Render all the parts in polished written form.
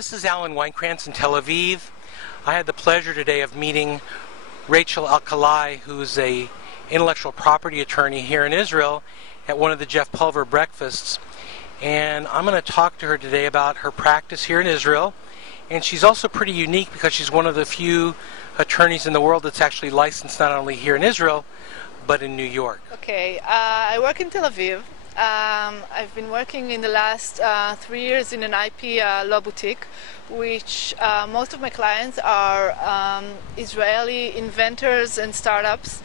This is Alan Weinkrantz in Tel Aviv. I had the pleasure today of meeting Rachel Alkalay, who's a intellectual property attorney here in Israel, at one of the Jeff Pulver breakfasts. And I'm going to talk to her today about her practice here in Israel. And she's also pretty unique because she's one of the few attorneys in the world that's actually licensed not only here in Israel, but in New York. Okay, I work in Tel Aviv. I've been working in the last 3 years in an IP law boutique, which most of my clients are Israeli inventors and startups,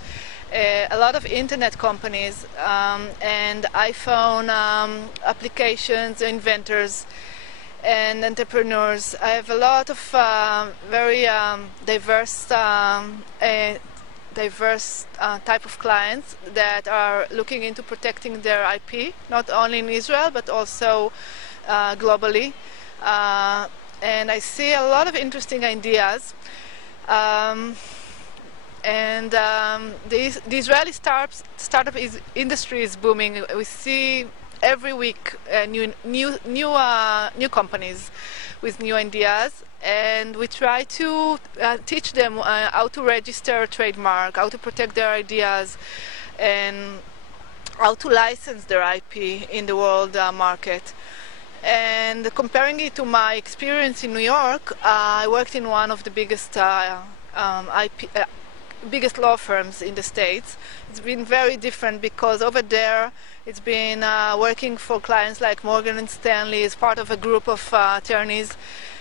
a lot of internet companies and iPhone applications, inventors and entrepreneurs. I have a lot of very diverse type of clients that are looking into protecting their IP, not only in Israel but also globally. And I see a lot of interesting ideas. The Israeli startup industry is booming. We see every week new companies with new ideas. And we try to teach them how to register a trademark, how to protect their ideas, and how to license their IP in the world market. And comparing it to my experience in New York, I worked in one of the biggest biggest law firms in the States. It's been very different because over there it's been working for clients like Morgan & Stanley as part of a group of attorneys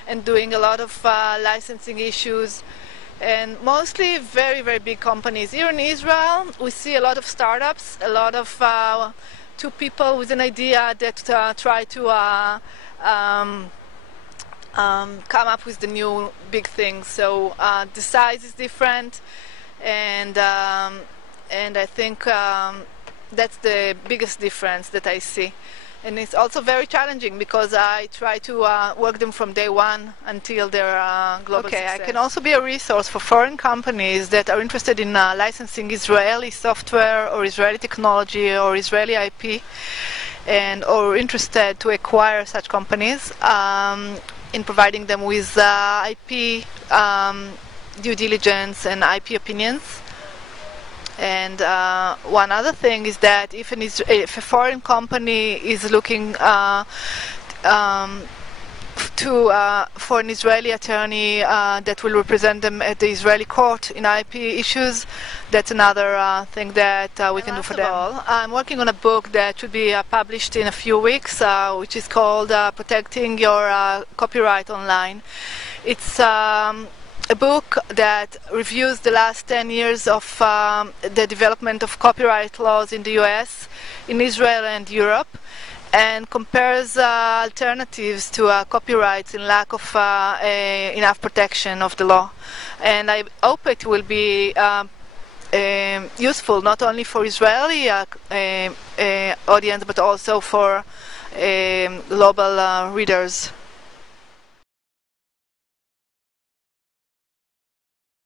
and doing a lot of licensing issues, and mostly very, very big companies. Here in Israel, we see a lot of startups, a lot of two people with an idea that try to come up with the new big things. So the size is different, and I think that's the biggest difference that I see. And it's also very challenging because I try to work them from day one until they're global success. I can also be a resource for foreign companies that are interested in licensing Israeli software or Israeli technology or Israeli IP, or interested to acquire such companies in providing them with IP due diligence and IP opinions. And one other thing is that if a foreign company is looking for an Israeli attorney that will represent them at the Israeli court in IP issues, that's another thing that we can do for them. I'm working on a book that should be published in a few weeks, which is called Protecting Your Copyright Online. It's a book that reviews the last 10 years of the development of copyright laws in the US, in Israel and Europe, and compares alternatives to copyrights in lack of enough protection of the law. And I hope it will be useful not only for Israeli audience but also for global readers.